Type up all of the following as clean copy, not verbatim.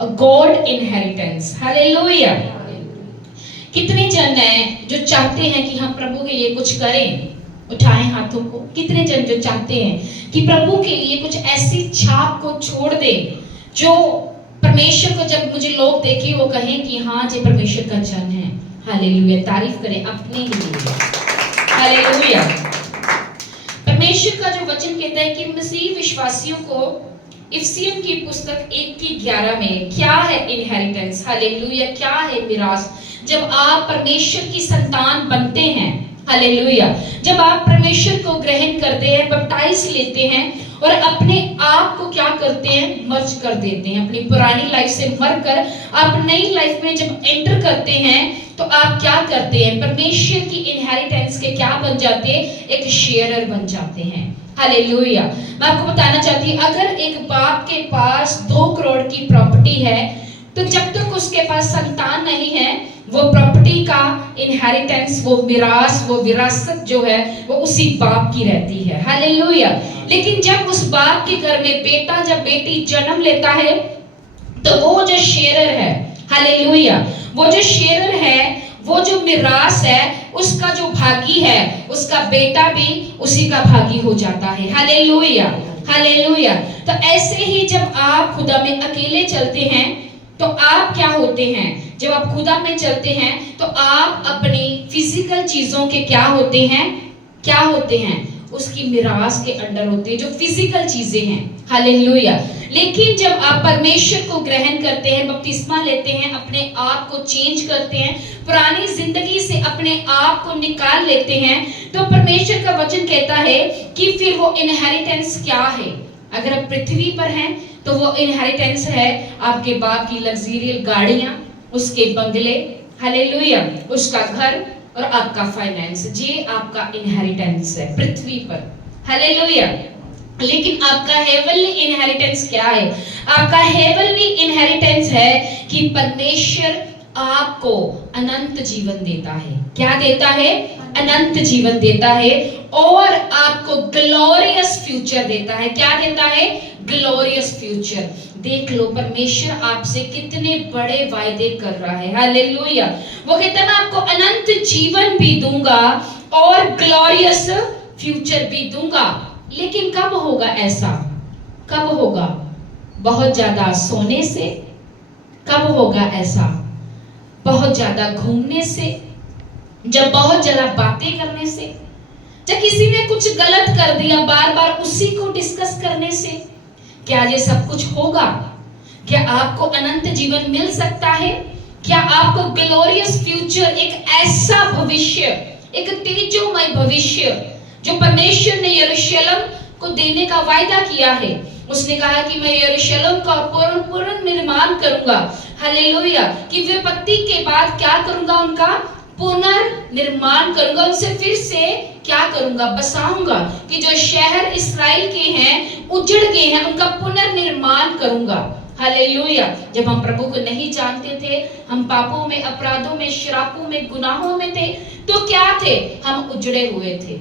God inheritance. Hallelujah. कितने जन हैं जो चाहते हैं कि हम प्रभु के लिए कुछ करें? उठाएं हाथों को। कितने जन जो चाहते हैं कि प्रभु के लिए कुछ ऐसी छाप को छोड़ दे जो परमेश्वर को जब मुझे लोग देखें वो कहें कि हाँ जी परमेश्वर का जन है। हालेलुया। तारीफ करें अपने ही लिए। हालेलुया। परमेश्वर का जो वचन कहता है कि मसीह विश्वासियों को इफिसियन की पुस्तक 1:11 में क्या है इनहेरिटेंस। हालेलुया। क्या है मिरास? जब आप परमेश्वर की संतान बनते हैं, हालेलुया, जब आप परमेश्वर को ग्रहण करते हैं, बपटाइज लेते हैं और अपने आप को क्या करते हैं? मर्ज कर देते हैं। अपनी पुरानी लाइफ से मरकर आप नई लाइफ में जब एंटर करते हैं तो आप क्या करते हैं? परमेश्वर की इनहेरिटेंस के क्या बन जाते हैं? एक शेयरर बन जाते हैं। हालेलुया। मैं आपको बताना चाहती हूँ, अगर एक बाप के पास 2 करोड़ की प्रॉपर्टी है तो जब तक उसके पास संतान नहीं है वो प्रॉपर्टी का इनहेरिटेंस, वो मिरास, वो विरासत जो है वो उसी बाप की रहती है। हालेलुया। लेकिन जब उस बाप के घर में बेटा जब बेटी जन्म लेता है तो वो जो शेयरर है, हालेलुया, वो जो शेयरर है, वो जो मिरास है, उसका जो भागी है, उसका बेटा भी उसी का भागी हो जाता है। हालेलुया। हालेलुया। तो ऐसे ही जब आप खुदा में अकेले चलते हैं तो आप क्या होते हैं? जब आप खुदा में चलते हैं तो आप अपनी फिजिकल चीजों के क्या होते हैं? क्या होते हैं? उसकी मिरास के अंडर होते हैं, जो फिजिकल चीजें हैं। हालेलुया। लेकिन जब आप परमेश्वर को ग्रहण करते हैं, बपतिस्मा लेते हैं, अपने आप को चेंज करते हैं, पुरानी जिंदगी से अपने आप को निकाल लेते हैं, तो परमेश्वर का वचन कहता है कि फिर वो इनहेरिटेंस क्या है? अगर आप पृथ्वी पर हैं तो वो इनहेरिटेंस है आपके बाप की लग्जरियल गाड़ियां, उसके बंगले, हालेलुया, उसका घर और आपका फाइनेंस। ये आपका इनहेरिटेंस है पृथ्वी पर। हालेलुया। लेकिन आपका हेवनली इनहेरिटेंस क्या है? आपका हेवनली इनहेरिटेंस है कि परमेश्वर आपको अनंत जीवन देता है। क्या देता है? अनंत जीवन देता है और आपको ग्लोरियस फ्यूचर देता है। क्या देता है? Glorious future. देख लो परमेश्वर आपसे कितने बड़े वायदे कर रहा है। हालेलुया। वो कहता है मैं आपको अनंत जीवन भी दूंगा और ग्लोरियस फ्यूचर भी दूंगा। लेकिन कब होगा ऐसा? कब होगा? बहुत ज्यादा सोने से? कब होगा ऐसा? बहुत ज्यादा घूमने से? जब बहुत ज्यादा बातें करने से? जब किसी ने कुछ गलत कर दिया बार बार उसी को डिस्कस करने से? क्या ये सब कुछ होगा? क्या आपको अनंत जीवन मिल सकता है? क्या आपको ग्लोरियस फ्यूचर, एक ऐसा भविष्य, एक तेजोमय भविष्य जो परमेश्वर ने यरूशलेम को देने का वायदा किया है? उसने कहा कि मैं यरूशलेम का पूर्ण निर्माण करूंगा। हालेलुया। कि विपत्ति के बाद क्या करूंगा? उनका पुनर्निर्माण करूंगा, उनसे फिर से क्या करूंगा? बसाऊंगा। कि जो शहर इस्राएल के हैं, उजड़ गए हैं, उनका पुनर्निर्माण करूंगा। हालेलुया। जब हम प्रभु को नहीं जानते थे, हम पापों में, अपराधों में, शराबों में, गुनाहों में थे, तो क्या थे? हम उजड़े हुए थे।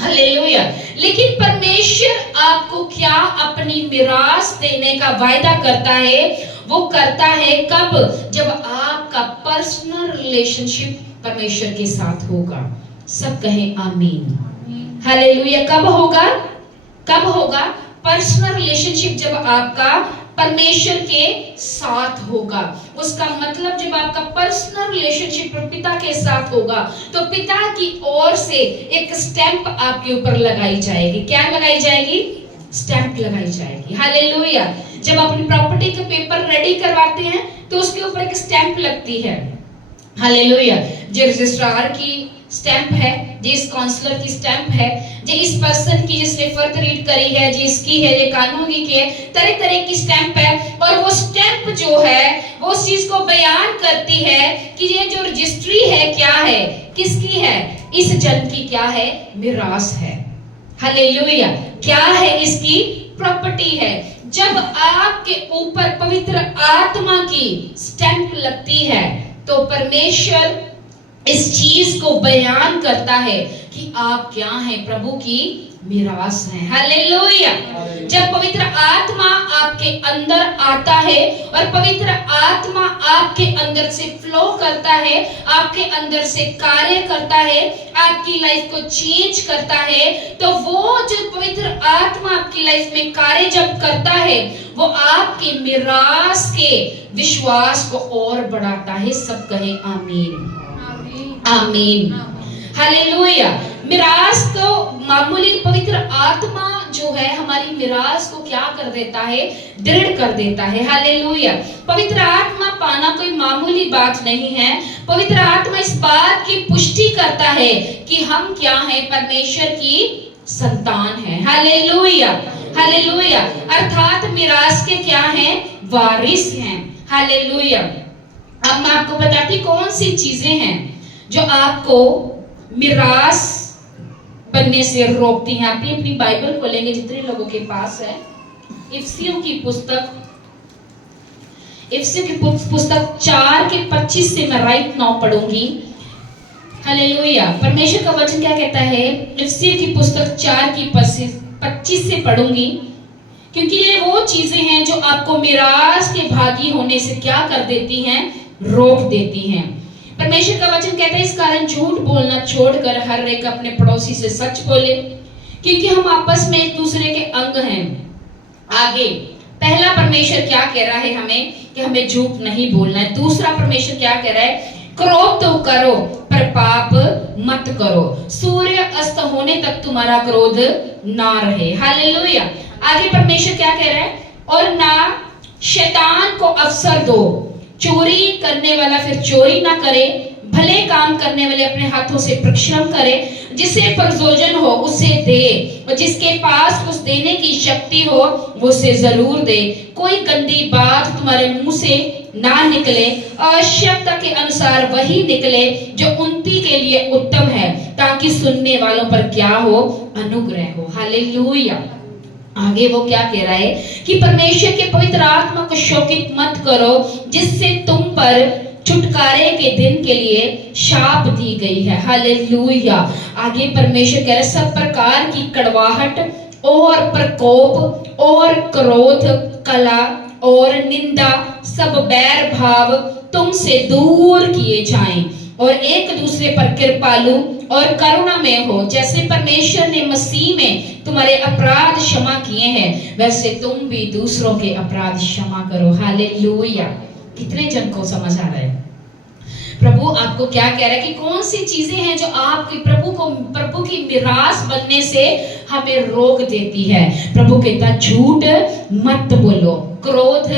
हालेलुया। लेकिन परमेश्वर आपको क्या अपनी मिरास देने का वायदा करता है? वो करता है कब? जब आपका पर्सनल रिलेशनशिप परमेश्वर के साथ होगा। सब कहें आमीन। हालेलुया। कब होगा? कब होगा? पर्सनल रिलेशनशिप जब आपका परमेश्वर के साथ होगा। उसका मतलब जब आपका पर्सनल रिलेशनशिप पिता के साथ होगा तो पिता की ओर से एक स्टैंप आपके ऊपर लगाई जाएगी। क्या लगाई जाएगी? स्टैंप लगाई जाएगी। हालेलुया। जब अपनी प्रॉपर्टी के पेपर रेडी करवाते हैं तो उसके ऊपर एक स्टैंप लगती है। हालेलुया। जो रजिस्ट्रार की स्टैंप है, जिस काउंसलर की स्टैंप है, जो इस पर्सन की जिसने फर्द रीड करी है, जिसकी है, ये कानूनी की है, तरह तरह की स्टैंप है। और वो स्टैंप जो है वो उस चीज को बयान करती है कि ये जो रजिस्ट्री है क्या है? किसकी है? इस जन की क्या है? मिरास है। हालेलुया। क्या है? इसकी प्रॉपर्टी है। जब आपके ऊपर पवित्र आत्मा की स्टैंप लगती है तो परमेश्वर इस चीज को बयान करता है कि आप क्या हैं? प्रभु की मिरास है। हालेलुया। जब पवित्र आत्मा आपके अंदर आता है और पवित्र आत्मा आपके अंदर से फ्लो करता है, आपके अंदर से कार्य करता है, आपकी लाइफ को चेंज करता है, तो वो जो पवित्र आत्मा आपकी लाइफ में कार्य जब करता है, वो आपके मिरास के विश्वास को और बढ़ाता है। सब कहे आमीन, आमीन, हालेलुया। मिरास तो मामूली, पवित्र आत्मा जो है हमारी मिरास को क्या कर देता है? दृढ़ कर देता है। हालेलुया। पवित्र आत्मा पाना कोई मामूली बात नहीं है। पवित्र आत्मा इस बात की पुष्टि करता है कि हम क्या हैं? परमेश्वर की संतान है। Hallelujah, hallelujah. अर्थात मिरास के क्या हैं? वारिस हैं। हालेलुया। अब मैं आपको बताती कौन सी चीजें हैं जो आपको मिरास बनने से रोकती हैं। आप अपनी बाइबल खोलेंगे जितने लोगों के पास है, इफिसियों की पुस्तक, इफिसियों की पुस्तक 4:25 से मैं राइट नाउ पढ़ूंगी। हालेलुया। परमेश्वर का वचन क्या कहता है? इफिसियों की पुस्तक 4:25 से पढ़ूंगी, क्योंकि ये वो चीजें हैं जो आपको मिरास के भागी होने से क्या कर देती हैं? रोक देती हैं। परमेश्वर का वचन कहता है, इस कारण झूठ बोलना छोड़कर हर एक अपने पड़ोसी से सच बोले, क्योंकि हम आपस में एक दूसरे के अंग हैं। आगे पहला परमेश्वर क्या कह रहा है हमें? कि हमें झूठ नहीं बोलना है। दूसरा परमेश्वर क्या कह रहा है? क्रोध तो करो पर पाप मत करो, सूर्य अस्त होने तक तुम्हारा क्रोध ना रहे। हालेलुया। आगे परमेश्वर क्या कह रहा है? और ना शैतान को अवसर दो, चोरी करने वाला फिर चोरी ना करे, भले काम करने वाले अपने हाथों से परिश्रम करे, जिसे प्रयोजन हो उसे दे, और जिसके पास उस देने की शक्ति हो वो उसे जरूर दे। कोई गंदी बात तुम्हारे मुंह से ना निकले, आवश्यकता के अनुसार वही निकले जो उन्नति के लिए उत्तम है, ताकि सुनने वालों पर क्या हो? अनुग्रह हो। हालेलुया। आगे वो क्या कह रहा है? कि परमेश्वर के पवित्र आत्मा को शोकित मत करो, जिससे तुम पर छुटकारे के दिन के लिए शाप दी गई है। हालेलुया। आगे परमेश्वर कह रहा है, सब प्रकार की कड़वाहट और प्रकोप और क्रोध, कला और निंदा, सब बैर भाव तुमसे दूर किए जाएं, और एक दूसरे पर कृपालु और करुणा में हो, जैसे परमेश्वर ने मसीह में तुम्हारे अपराध क्षमा किए हैं, वैसे तुम भी दूसरों के अपराध क्षमा करो। हालेलुया। कितने जन को समझ आ रहा है? प्रभु आपको क्या कह रहा है कि कौन सी चीजें हैं जो आपकी प्रभु की मिरास बनने से हमें रोक देती है? प्रभु कहता झूठ मत बोलो, क्रोध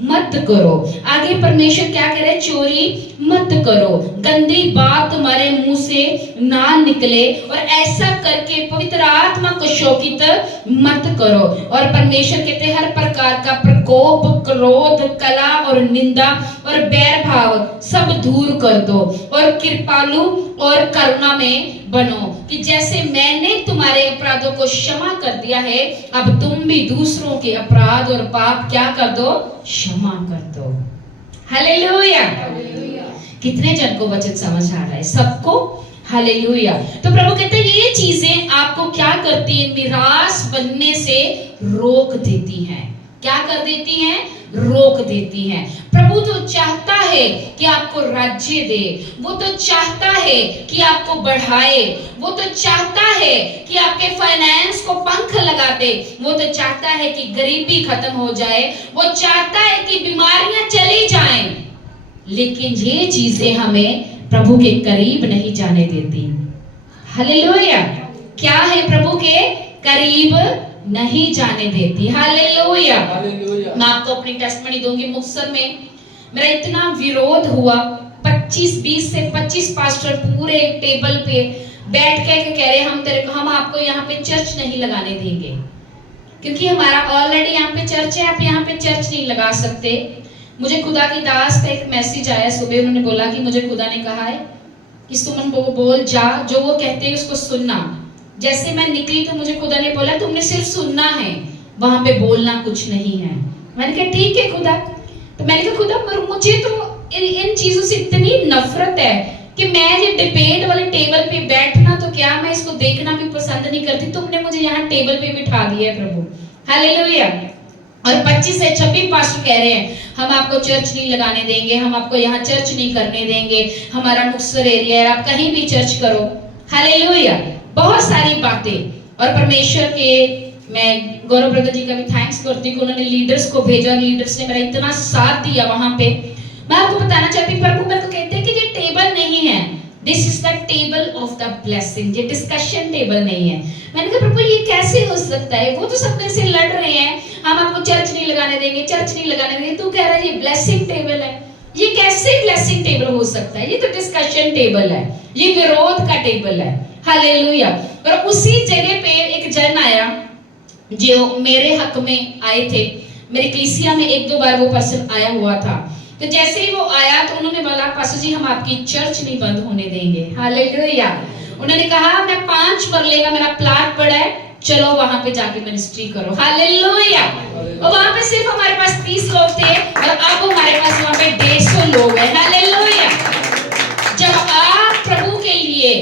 मत करो। आगे परमेश्वर क्या कह रहे हैं? चोरी मत करो, गंदी बात तुम्हारे मुंह से ना निकले, और ऐसा करके पवित्र आत्मा को शोकित मत करो। और परमेश्वर कहते हैं हर प्रकार का प्रकोप, क्रोध, कला और निंदा और बैर भाव सब दूर कर दो, और कृपालु और करुणा में बनो, कि जैसे मैंने तुम्हारे अपराधों को क्षमा कर दिया है, अब तुम भी दूसरों के अपराध और पाप क्या कर दो? क्षमा कर दो। हालेलुया। कितने जन को वचन समझ आ रहा है? सबको? हालेलुया। तो प्रभु कहते हैं ये चीजें आपको क्या करती है? मिरास बनने से रोक देती हैं। क्या कर देती हैं? रोक देती हैं। प्रभु तो चाहता है कि आपको राज्य दे, वो तो चाहता है कि आपको बढ़ाए, वो तो चाहता है कि आपके फाइनेंस को पंख लगा दे, वो तो चाहता है कि गरीबी खत्म हो जाए, वो चाहता है कि बीमारियां चली जाएं, लेकिन ये चीजें हमें प्रभु के करीब नहीं जाने देती। हालेलुया। क्या है? प्रभु के करीब नहीं जाने देती। हालेलुया। मैं आपको अपनी टेस्टमनी दूंगी। मुक्तसर में मेरा इतना विरोध हुआ, 20 से 25 पास्टर पूरे टेबल पे बैठ के कह रहे हम आपको यहाँ पे चर्च नहीं लगाने देंगे, क्योंकि हमारा ऑलरेडी यहाँ पे चर्च है, आप यहाँ पे चर्च नहीं लगा सकते। मुझे खुदा की दास का एक मैसेज आया सुबह, उन्होंने बोला कि मुझे खुदा ने कहा है कि सुमन बोल जा, जो वो कहते हैं उसको सुनना। जैसे मैं निकली तो मुझे खुदा ने बोला तुमने सिर्फ सुनना है, वहां पे बोलना कुछ नहीं है। मैंने कहा ठीक है खुदा। तो मैंने कहा खुदा पर मुझे तो इन चीजों से इतनी नफरत है कि मैं ये डिबेट वाले टेबल पे बैठना तो क्या, मैं इसको देखना भी पसंद नहीं करती, तुमने मुझे यहाँ टेबल पे बिठा दिया है प्रभु। हालेलुया। और 25 से 26 पास्टर कह रहे हैं हम आपको चर्च नहीं लगाने देंगे, हम आपको यहाँ चर्च नहीं करने देंगे, हमारा मुक्तसर एरिया है, आप कहीं भी चर्च करो। हालेलुया। बहुत सारी बातें। और परमेश्वर के, मैं गौरव ब्रदर जी का भी थैंक्स करती हूँ, उन्होंने लीडर्स को भेजा और लीडर्स ने मेरा इतना साथ दिया वहां पे। मैं आपको बताना चाहती हूँ, प्रभु मेरे को कहते हैं कि ये टेबल नहीं है, this is the table of the blessing, ये डिस्कशन टेबल नहीं है। मैंने कहा प्रभु ये कैसे हो सकता है, वो तो सब मेरे से लड़ रहे हैं, हम आपको चर्च नहीं लगाने देंगे, चर्च नहीं लगाने देंगे, तू कह रहा है ये ब्लेसिंग टेबल है, ये कैसे ब्लेसिंग टेबल हो सकता है, ये तो डिस्कशन टेबल है, ये विरोध का टेबल है। हालेलुया। और उसी जगह पे एक जन आया जो मेरे हक में आए थे, मेरी कलीसिया में एक दो बार वो पर्सन आया हुआ था। तो जैसे ही वो आया तो उन्होंने बोला पास्टर जी हम आपकी चर्च नहीं बंद होने देंगे। हालेलुया। उन्होंने कहा मैं 5 मरले का मेरा प्लाट पड़ा है, चलो वहां पे जाके मिनिस्ट्री करो। हालेलुया। और वहां पे सिर्फ हमारे पास 30 लोग थे और अब हमारे पास वहां पे 150 लोग हैं। हालेलुया। जब आप प्रभु के लिए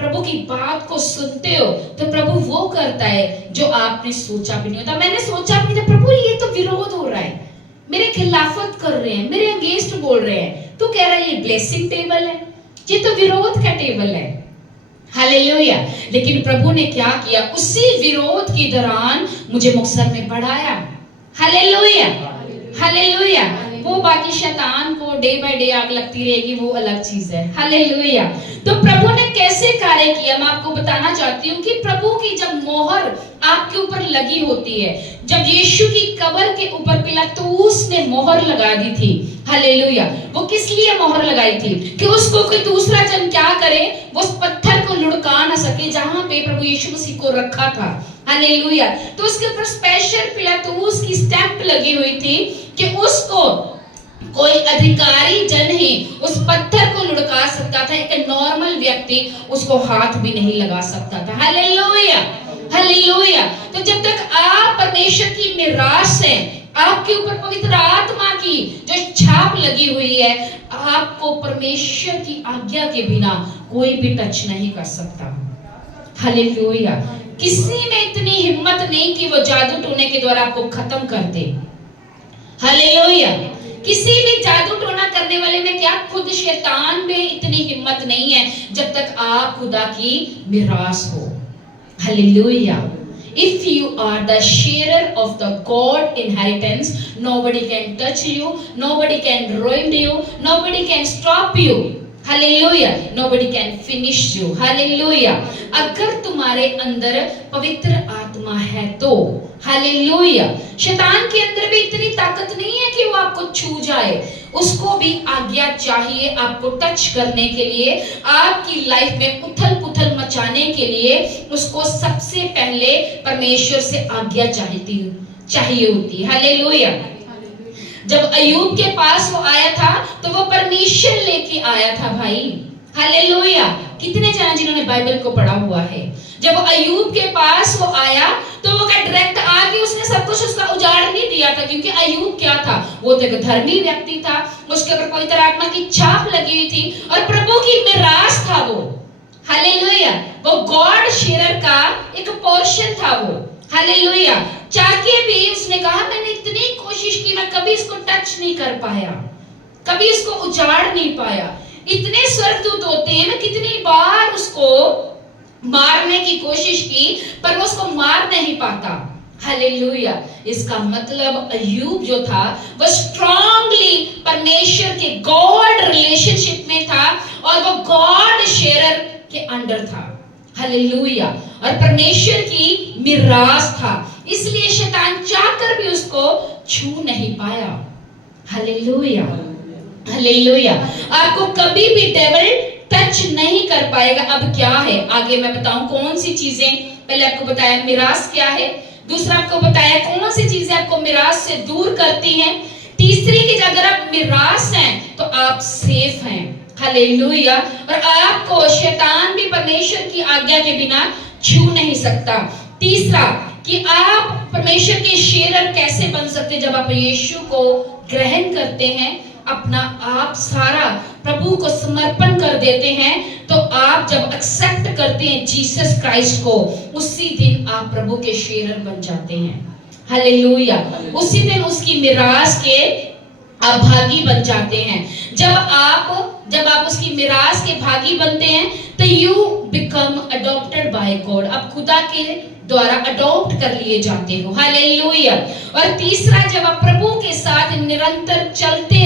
प्रभु की बात को सुनते हो तो प्रभु वो करता है जो आपने सोचा भी नहीं होता। मैंने सोचा भी नहीं था, प्रभु ये तो विरोध हो रहा है, मेरे खिलाफत कर रहे हैं, मेरे अगेंस्ट बोल रहे हैं, तो कह रहा है ये ब्लेसिंग टेबल है, ये तो विरोध का टेबल है। हालेलुया। लेकिन प्रभु ने क्या किया, उसी विरोध के दौरान मुझे मुक्तसर में बढ़ाया। हालेलुया। हालेलुया। वो बाकी शैतान को डे बाय डे आग लगती रहेगी, वो अलग चीज है। हालेलुया। तो प्रभु ने कैसे कार्य किया मैं आपको बताना चाहती हूँ कि प्रभु की जब मोहर आपके ऊपर लगी होती है, जब यीशु की कब्र के ऊपर पिलातूस ने मोहर लगा दी थी। हालेलुया। वो किस लिए मोहर लगाई थी कि उसको कोई दूसरा जन क्या करे, वो उस पत्थर को लुढ़का ना सके जहां पे प्रभु यीशु मसीह को रखा था। हालेलुया। तो उसके ऊपर स्पेशल पिलातूस की स्टैंप लगी हुई थी कि उसको कोई अधिकारी जन ही उस पत्थर को लुढ़का सकता था, एक नॉर्मल व्यक्ति उसको हाथ भी नहीं लगा सकता था। हालेलुया। हालेलुया। तो जब तक आप परमेश्वर की मिरास है, आपके ऊपर पवित्र आत्मा की जो छाप लगी हुई है, आपको परमेश्वर की आज्ञा के बिना कोई भी टच नहीं कर सकता। हालेलुया। किसी में इतनी हिम्मत नहीं कि वो जादू टोने के द्वारा आपको खत्म कर दे। हालेलुया। किसी भी जादू टोना करने वाले में क्या, खुद शैतान में इतनी हिम्मत नहीं है जब तक आप खुदा की मिरास हो। Hallelujah. If you are the sharer of the God inheritance, nobody can touch you, nobody can ruin you, nobody can stop you. Hallelujah. Nobody can finish you. Hallelujah. अगर तुम्हारे अंदर पवित्र आत्मा है तो हालेलुया। शैतान के अंदर भी इतनी ताकत नहीं है कि वो आपको छू जाए, उसको भी आज्ञा चाहिए आपको टच करने के लिए, आपकी लाइफ में उथल पुथल मचाने के लिए उसको सबसे पहले परमेश्वर से आज्ञा चाहिए होती। हालेलुया। जब अय्यूब के पास वो आया था तो वो परमिशन लेके आया था भाई। हालेलुया। कितने जन जिन्होंने बाइबल को पढ़ा हुआ है, जब अय्यूब के पास वो आया तो वो क्या डायरेक्ट आके उसने सब कुछ उसका उजाड़ नहीं दिया था, क्योंकि अय्यूब क्या था, वो तो एक धर्मी व्यक्ति था, उसके ऊपर पवित्र आत्मा की छाप लगी हुई थी और प्रभु की मिरास था वो। हालेलुया। वो गॉड शेयर का एक पोर्शन था वो। हालेलुया। चाके भी उसने कहा मैंने इतनी कोशिश की, मैं कभी इसको टच नहीं कर पाया, कभी इसको उजाड़ नहीं पाया। इतने स्वर्गदूत होते हैं, मैं कितनी बार उसको मारने की कोशिश की पर वो उसको मार नहीं पाता। हालेलुया। इसका मतलब अय्यूब जो था वो स्ट्रांगली परमेश्वर के गॉड रिलेशनशिप में था और वो गॉड शेयर के अंडर था। हालेलुया। और परमेश्वर की मिरास था, इसलिए शैतान चाहकर भी उसको छू नहीं पाया। हालेलुया। हालेलुया। आपको कभी भी डेविल टच नहीं कर पाएगा। अब क्या है आगे मैं बताऊं कौन सी चीजें, पहले आपको बताया मिरास क्या है, दूसरा आपको बताया कौन सी चीजें आपको मिरास से दूर करती हैं, तीसरी की अगर आप मिरास हैं तो आप सेफ हैं। हालेलुया। और आपको शैतान भी परमेश्वर की आज्ञा के बिना छू नहीं सकता। तीसरा कि आप परमेश्वर के शेरर कैसे बन सकते, जब आप यीशु को ग्रहण करते हैं, अपना आप सारा प्रभु को समर्पण कर देते हैं, तो आप जब एक्सेप्ट करते हैं जीसस क्राइस्ट को, उसी दिन आप प्रभु के शेरर बन जाते हैं। हालेलुया। उसी दिन उसकी मिरास के आप भागी बन जाते हैं। जब आप उसकी मिरास के भागी बनते हैं, तो you become adopted by God. आप खुदा के द्वारा अडॉप्ट कर लिए जाते हो। हालेलुया। और तीसरा, जब आप प्रभु के साथ निरंतर चलते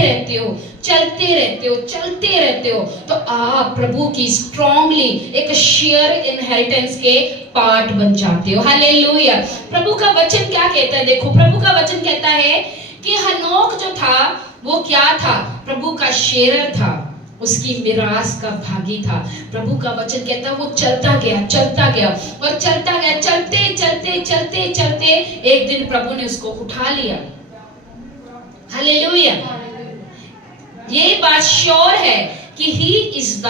रहते हो, तो आप प्रभु की स्ट्रांगली एक शेयर इनहेरिटेंस के पार्ट बन जाते हो। हालेलुया। प्रभु का वचन क्या कहता है? देखो, प्रभु का वचन कहता है कि हनोक जो था वो क्या था? प्रभु का शेरर था, उसकी मिरास का भागी था। प्रभु का वचन कहता है वो चलता गया और चलता गया, चलते एक दिन प्रभु ने उसको उठा लिया। हालेलुया। ये बात श्योर है कि he is the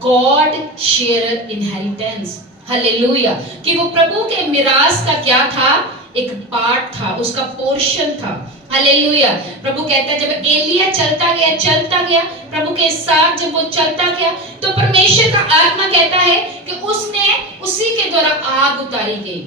God share inheritance. Hallelujah. कि वो प्रभु के मिरास का क्या था? एक पार्ट था, उसका पोर्शन था। हालेलुया। प्रभु कहता है जब एलिया चलता गया प्रभु के साथ, जब वो चलता गया, तो परमेश्वर का आत्मा कहता है कि उसने उसी के द्वारा आग उतारी गई।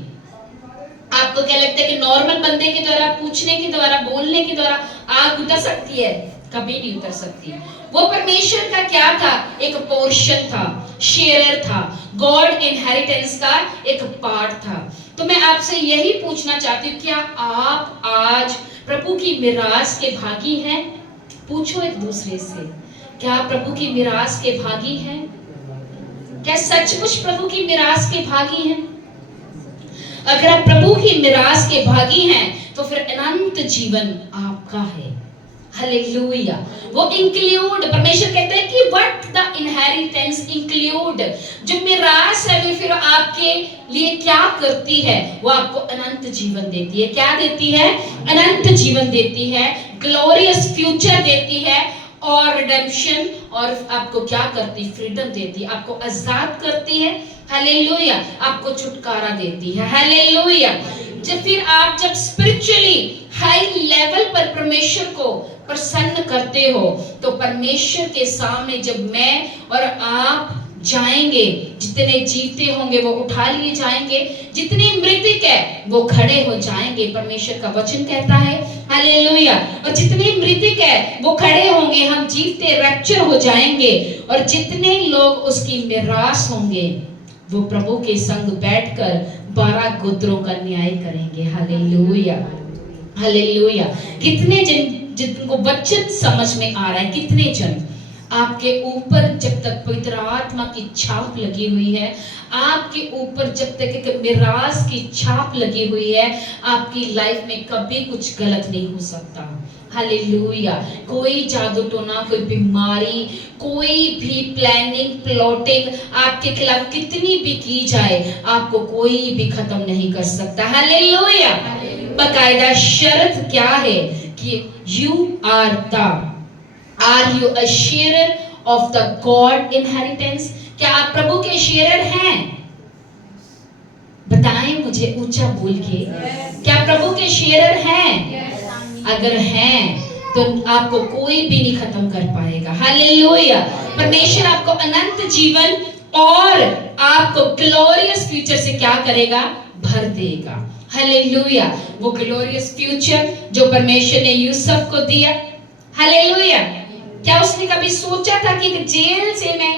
आपको क्या लगता है कि नॉर्मल बंदे के द्वारा, पूछने के द्वारा, बोलने के द्वारा आग उतर सकती है? कभी नहीं उतर सकती। वो परमेश्वर का क्या था? एक पोर्शन था, शेयर था, गॉड इनहेरिटेंस का एक पार्ट था। तो मैं आपसे यही पूछना चाहती हूँ, क्या आप आज प्रभु की मिरास के भागी हैं? पूछो एक दूसरे से, क्या आप प्रभु की मिरास के भागी हैं? क्या सचमुच प्रभु की मिरास के भागी हैं? अगर आप प्रभु की मिरास के भागी हैं, तो फिर अनंत जीवन आपका है। हालेलुया। वो इंक्लूड, परमेश्वर कहते हैं कि व्हाट द इनहेरिटेंस इंक्लूड, जो मिरास है वो फिर आपके लिए क्या करती है? वो आपको अनंत जीवन देती है। क्या देती है? अनंत जीवन देती है, ग्लोरियस फ्यूचर देती है, और रिडेम्पशन, और आपको क्या करती? फ्रीडम देती है, आपको आजाद करती है। हालेलुया। आपको छुटकारा देती है। हालेलुया। जब स्पिरिचुअली हाई लेवल पर परमेश्वर को प्रसन्न करते हो, तो परमेश्वर के सामने जब मैं और आप जाएंगे, जितने जीते होंगे वो उठा लिए जाएंगे, जितने मृतक है वो खड़े हो जाएंगे। परमेश्वर का वचन कहता है। हालेलुया। और जितने मृतक है वो खड़े होंगे, हम जीते रैप्चर हो जाएंगे, और जितने लोग उसकी मिरास होंगे वो प्रभु के संग बैठकर 12 गोत्रों का न्याय करेंगे। हालेलुया। हालेलुया। कितने जिनको वचन समझ में आ रहा है, कितने जन आपके ऊपर जब तक पवित्र आत्मा की छाप लगी हुई है, आपके ऊपर जब तक एक मिरास की छाप लगी हुई है, आपकी लाइफ में कभी कुछ गलत नहीं हो सकता। हालेलुया। कोई जादू टोना, कोई बीमारी, कोई भी प्लानिंग प्लॉटिंग आपके खिलाफ कितनी भी की जाए, आपको कोई भी खत्म नहीं कर सकता। हालेलुया। बकायदा शर्त क्या है कि are you a share of the God inheritance? क्या आप प्रभु के शेयर हैं? बताएं मुझे ऊंचा बोल के, क्या प्रभु के शेयर हैं? अगर हैं तो आपको कोई भी नहीं खत्म कर पाएगा। हालेलुया। परमेश्वर आपको अनंत जीवन और आपको ग्लोरियस फ्यूचर से क्या करेगा? भर देगा। हालेलुया। वो ग्लोरियस फ्यूचर जो परमेश्वर ने यूसुफ को दिया। हालेलुया। क्या उसने कभी सोचा था कि जेल से मैं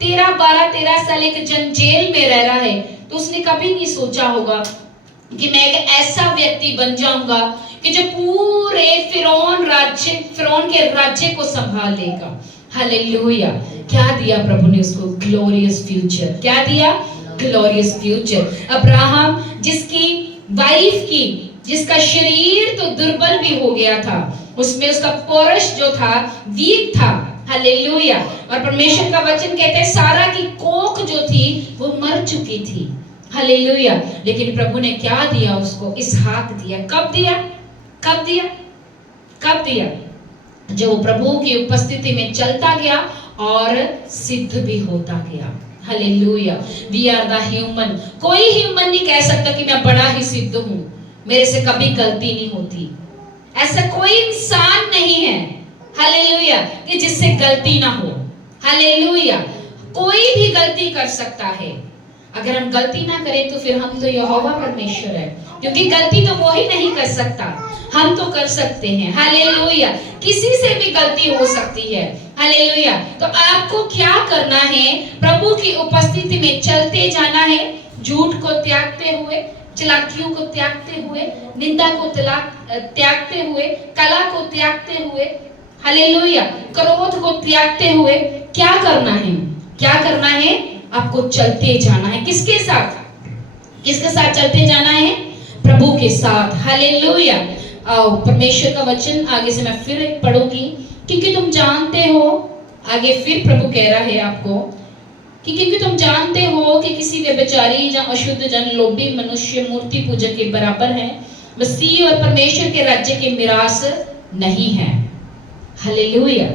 13 साल एक जन जेल में रह रहा है, तो उसने कभी नहीं सोचा होगा कि मैं एक ऐसा व्यक्ति बन जाऊंगा कि जो पूरे फिरौन के राज्य को संभाल लेगा। हालेलुया। क्या दिया प्रभु ने उसको? Glorious future. क्या दिया? Glorious future. अब्राहम, जिसकी वाइफ की, जिसका शरीर तो दुर्बल भी हो गया था, उसमें उसका पुरुष जो था वीक था। हालेलुया। और परमेश्वर का वचन कहता है सारा की कोख जो थी वो मर चुकी थी। हालेलुया। लेकिन प्रभु ने क्या दिया उसको? इसहाक दिया। कब दिया? कब दिया? कब दिया? जो प्रभु की उपस्थिति में चलता गया और सिद्ध भी होता गया। Hallelujah. We are the human. कोई ह्यूमन नहीं कह सकता कि मैं बड़ा ही सिद्ध हूं, मेरे से कभी गलती नहीं होती। ऐसा कोई इंसान नहीं है। हालेलुया, कि जिससे गलती ना हो। हालेलुया, कोई भी गलती कर सकता है। अगर हम गलती ना करें तो फिर हम तो यहोवा परमेश्वर है, क्योंकि गलती तो वो ही नहीं कर सकता, हम तो कर सकते हैं। हालेलुया, किसी से भी गलती हो सकती है। हालेलुया, तो आपको क्या करना है? प्रभु की उपस्थिति में चलते जाना है, झूठ को त्यागते हुए, चालाकियों को त्यागते हुए, निंदा को त्यागते हुए, कला को त्यागते हुए, हालेलुया, क्रोध को त्यागते हुए क्या करना है? क्या करना है? आपको चलते जाना है। किसके साथ? किसके साथ चलते जाना है? प्रभु के साथ। हालेलुया। आओ परमेश्वर का वचन आगे से मैं फिर पढ़ूंगी, क्योंकि तुम जानते हो, आगे फिर प्रभु कह रहा है आपको कि क्योंकि तुम जानते हो कि किसी व्यभिचारी या अशुद्ध जन, लोभी मनुष्य, मूर्ति पूजक के बराबर है, मसीह और परमेश्वर के राज्य के मिरास नहीं है। हालेलुया।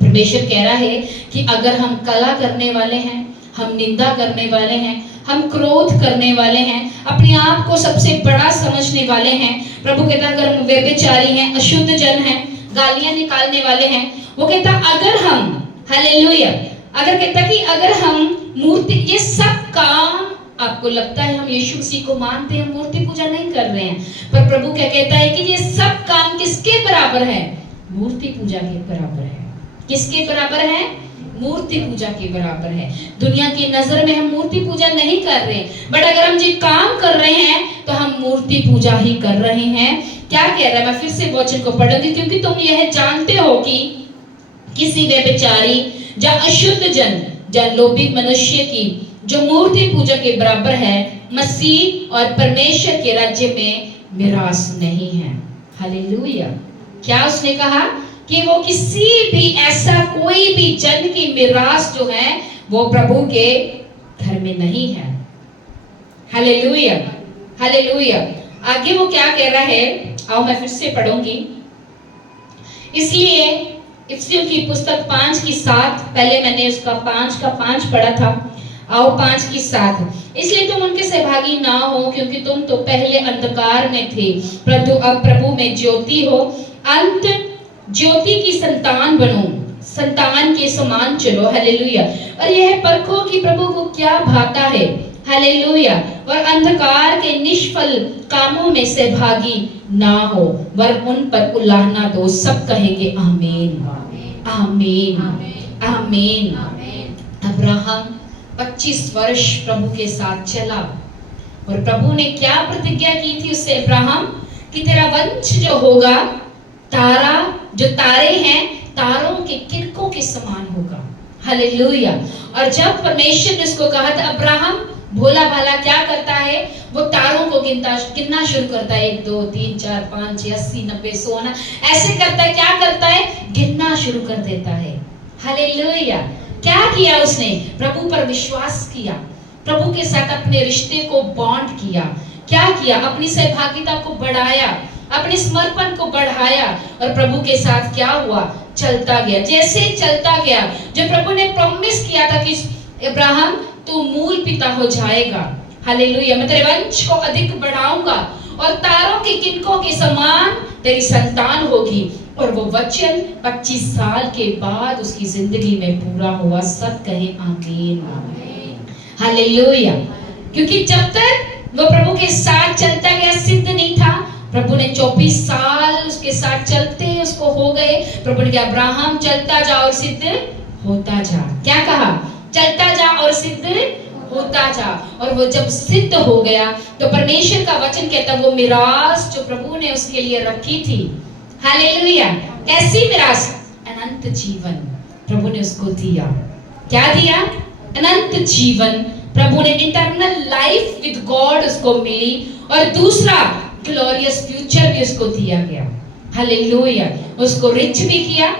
परमेश्वर कह रहा है कि अगर हम कला करने वाले हैं, हम निंदा करने वाले हैं, हम क्रोध करने वाले हैं, अपने आप को सबसे बड़ा समझने वाले हैं, प्रभु कहता अगर हम व्यभिचारी हैं, अशुद्ध जन हैं, गालियां निकालने वाले हैं, वो कहता अगर हम, हालेलुया, अगर कहता कि अगर हम मूर्ति, ये सब काम आपको लगता है हम यीशु मसीह को मानते हैं, मूर्ति पूजा नहीं कर रहे हैं, पर प्रभु क्या कहता है कि ये सब काम किसके बराबर है? मूर्ति पूजा के बराबर है। किसके बराबर है? मूर्ति पूजा के बराबर है। दुनिया की नजर में हम मूर्ति पूजा नहीं कर रहे, बट अगर हम जो काम कर रहे हैं तो हम मूर्ति पूजा ही कर रहे हैं। क्या कह रहा है? मैं फिर से वचन को पढ़ूंगी, क्योंकि तुम यह जानते हो कि किसी व्यभिचारी या अशुद्ध जन या लोभी मनुष्य की जो मूर्ति पूजा के बराबर है, मसीह और परमेश्वर के राज्य में मिरास नहीं है। हालेलुया। क्या उसने कहा? कि वो किसी भी ऐसा कोई भी जन की मिरास जो है वो प्रभु के घर में नहीं है। Hallelujah, hallelujah. आगे वो क्या कह रहा है? आओ मैं फिर से पढ़ूंगी। इसलिए इफिसियों की पुस्तक 5:7, पहले मैंने उसका 5:5 पढ़ा था। आओ 5:7, इसलिए तुम उनके सहभागी ना हो, क्योंकि तुम तो पहले अंधकार में थे, परंतु अब प्रभु में ज्योति हो। अंत ज्योति की संतान बनो, संतान के समान चलो। हालेलुया। और यह परखो कि प्रभु को क्या भाता है। हालेलुया। और अंधकार के निष्फल कामों में सहभागी ना हो, वर उन पर उलाहना दो। सब कहेंगे आमीन, आमीन, आमीन। अब्राहम 25 वर्ष प्रभु के साथ चला, और प्रभु ने क्या प्रतिज्ञा की थी उससे? अब्राहम कि तेरा वंश जो होगा तारा, जो तारे हैं, तारों के किरणों के समान होगा। हालेलुया। और जब परमेश्वर ने उसको कहा था, अब्राहम भोला भाला क्या करता है? वो तारों को गिनना शुरू करता है, 1 2 3 4 5 6 80 90 100 ऐसे करता है। क्या करता है? गिनना शुरू कर देता है। हालेलुया। क्या किया उसने? प्रभु पर विश्वास किया, प्रभु के साथ अपने रिश्ते को बॉन्ड किया। क्या किया? अपनी सहभागिता को बढ़ाया, अपने समर्पण को बढ़ाया, और प्रभु के साथ क्या हुआ? चलता गया। जैसे चलता गया, जो प्रभु ने प्रॉमिस किया था कि अब्राहम तू मूल पिता हो जाएगा। हालेलुया। मैं तेरे वंश को अधिक बढ़ाऊंगा, और तारों के किनकों के समान तेरी संतान होगी। और वो वचन 25 साल के बाद उसकी जिंदगी में पूरा हुआ। सब कहे आमीन, हालेलुया। क्योंकि जब तक वो प्रभु के साथ चलता गया, सिद्ध नहीं था। प्रभु ने 24 साल उसके साथ चलते उसको हो गए। प्रभु ने कहा अब्राहम चलता जा और सिद्ध होता जा। क्या कहा? चलता जा और सिद्ध होता जा। और वो जब सिद्ध हो गया तो परमेश्वर का वचन कहता वो मिरास जो प्रभु ने उसके लिए रखी थी, हालेलुया, कैसी मिरास? अनंत जीवन प्रभु ने उसको दिया। क्या दिया? अनंत जीवन। प्रभु ने इटर्नल लाइफ विद गॉड उसको मिली, और दूसरा ग्लोरियस फ्यूचर भी उसको दिया गया। हालेलुया। उसको रिच भी किया,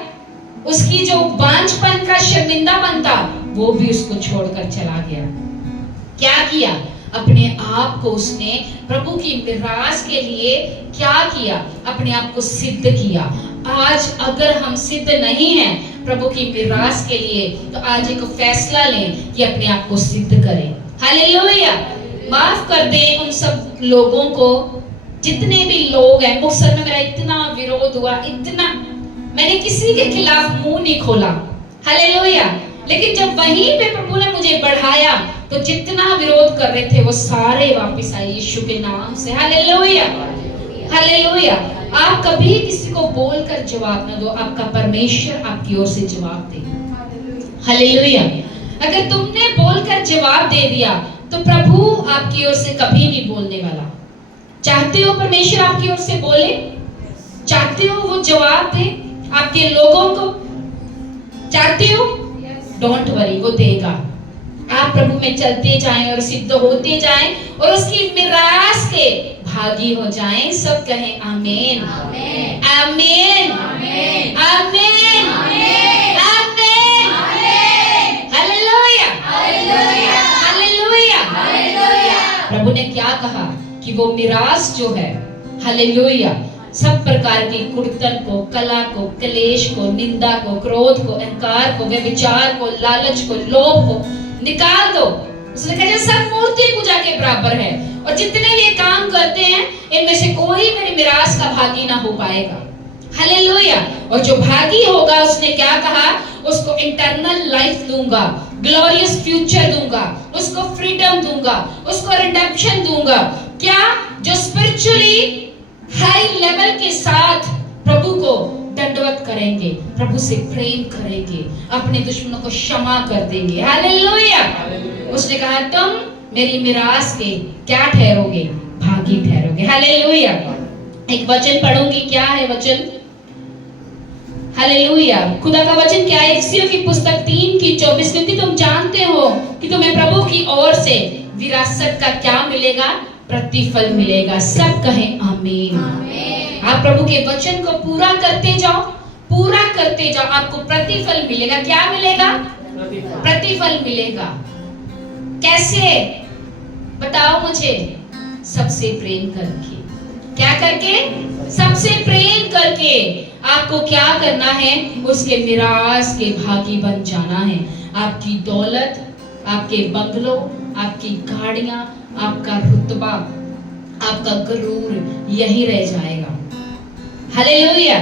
उसकी जो बांझपन का शर्मिंदा बनता वो भी उसको छोड़कर चला गया। क्या किया? अपने आप को उसने प्रभु की मिरास के लिए क्या किया? अपने आप को सिद्ध किया। आज अगर हम सिद्ध नहीं हैं प्रभु की मिरास के लिए, तो आज एक फैसला लें कि अपने आप को सिद्ध करें। हालेलुया। माफ कर दें उन सब लोगों को, जितने भी लोग हैं। मुक्तसर में मेरा इतना विरोध हुआ, इतना, मैंने किसी के खिलाफ मुंह नहीं खोला, हालेलुया। लेकिन जब वहीं पे प्रभु ने मुझे बढ़ाया तो जितना विरोध कर रहे थे वो सारे वापस आए यीशु के नाम से, हालेलुया, हालेलुया। आप कभी किसी को बोलकर जवाब न दो, आपका परमेश्वर आपकी ओर से जवाब दे, हालेलुया। अगर तुमने बोलकर जवाब दे दिया तो प्रभु आपकी ओर से कभी नहीं बोलने वाला। चाहते हो परमेश्वर आपकी ओर से बोले, चाहते हो वो जवाब दे आपके लोगों को, चाहते हो, डोंट वरी, वो देगा। आप प्रभु में चलते जाएं और सिद्ध होते जाएं और उसकी मिरास के भागी हो जाएं। सब कहें आमीन, आमीन, आमीन, आमीन, आमीन, आमीन, हालेलुया, हालेलुया, हालेलुया, हालेलुया। प्रभु ने क्या कहा कि वो मिरास जो है, हालेलुया, सब प्रकार की कुड़तन को, कला को, क्लेश को, निंदा को, क्रोध को, अहंकार को, व्यभिचार को, लालच को, लोभ को निकाल दो। उसने कहा सब मूर्ति पूजा के बराबर है और जितने ये काम करते हैं इनमें से कोई मेरी मिरास का भागी ना हो पाएगा, हालेलुया। और जो भागी होगा उसने क्या कहा, उसको इंटरनल लाइफ दूंगा, ग्लोरियस फ्यूचर दूंगा, उसको फ्रीडम दूंगा, उसको रिडेम्पशन दूंगा। क्या? जो स्पिरिचुअली हाई लेवल के साथ प्रभु को दंडवत करेंगे, प्रभु से प्रेम करेंगे, अपने दुश्मनों को क्षमा कर देंगे, हालेलुया। उसने कहा तुम मेरी मिरास के क्या ठहरोगे, भागी ठहरोगे, हालेलुया। एक वचन पढ़ूंगी, क्या है वचन, हालेलुया। खुदा का वचन क्या है, इफिसियों की पुस्तक 3:24, क्योंकि तुम जानते हो कि तुम्हें प्रभु की ओर से विरासत का क्या मिलेगा, प्रतिफल मिलेगा। सब कहें आमीन, आमीन। आप प्रभु के वचन को पूरा करते जाओ, पूरा करते जाओ, आपको प्रतिफल मिलेगा। क्या मिलेगा? प्रतिफल मिलेगा। कैसे बताओ मुझे? सबसे प्रेम करके। क्या करके? सबसे प्रेम करके। आपको क्या करना है? उसके मिरास के भागी बन जाना है। आपकी दौलत, आपके बंगलों, आपकी गाड़ियां, आपका रुतबा, आपका गरूर यही रह जाएगा, हालेलुया।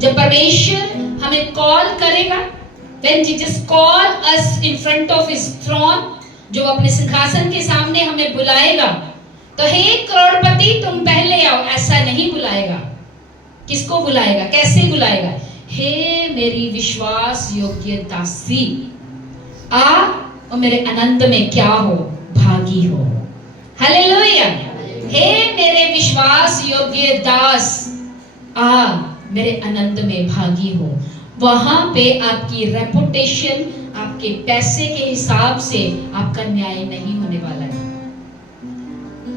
जब परमेश्वर हमें कॉल करेगा, when Jesus call us in front of his throne, जो अपने सिंहासन के सामने हमें बुलाएगा, तो हे करोड़पति तुम पहले आओ, ऐसा नहीं बुलाएगा। किसको बुलाएगा? कैसे बुलाएगा? हे मेरी विश्वास योग्य दासी, आ और मेरे आनंद में क्या हो, भागी हो, हालेलुया। हे मेरे विश्वास योग्य दास, आ मेरे आनंद में भागी हो। वहां पे आपकी रेपुटेशन, आपके पैसे के हिसाब से आपका न्याय नहीं होने वाला है।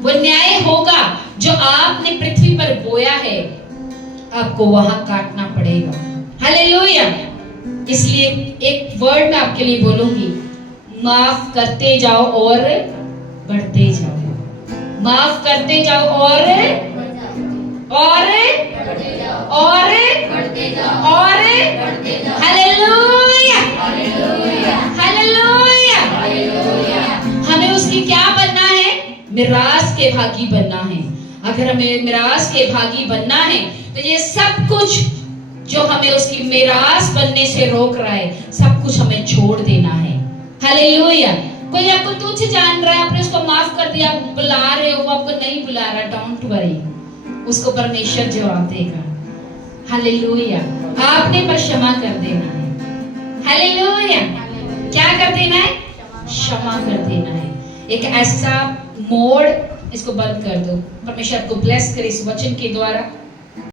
वो न्याय होगा जो आपने पृथ्वी पर बोया है, आपको वहां काटना पड़ेगा, हालेलुया। इसलिए एक वर्ड मैं आपके लिए बोलूंगी, माफ करते जाओ और बढ़ते जाओ, माफ करते जाओ और हालेलुया, हालेलुया। हमें उसकी क्या बनना है? मिरास के भागी बनना है। अगर हमें मिरास के भागी बनना है तो ये सब कुछ जो हमें उसकी मिरास बनने से रोक रहा है, सब कुछ हमें छोड़ देना है, हालेलुया। कोई आपको तुच्छ जान रहा है, आपने उसको माफ कर दिया, आप बुला रहे हो, वो आपको नहीं बुला रहा, डोंट वरी, उसको परमेश्वर जवाब देगा, हालेलुया। आपने पर क्षमा कर देना है, हालेलुया। क्या कर देना है? क्षमा कर देना है। एक ऐसा मोड़, इसको बंद कर दो। परमेश्वर आपको ब्लेस करे इस वचन के द्वारा।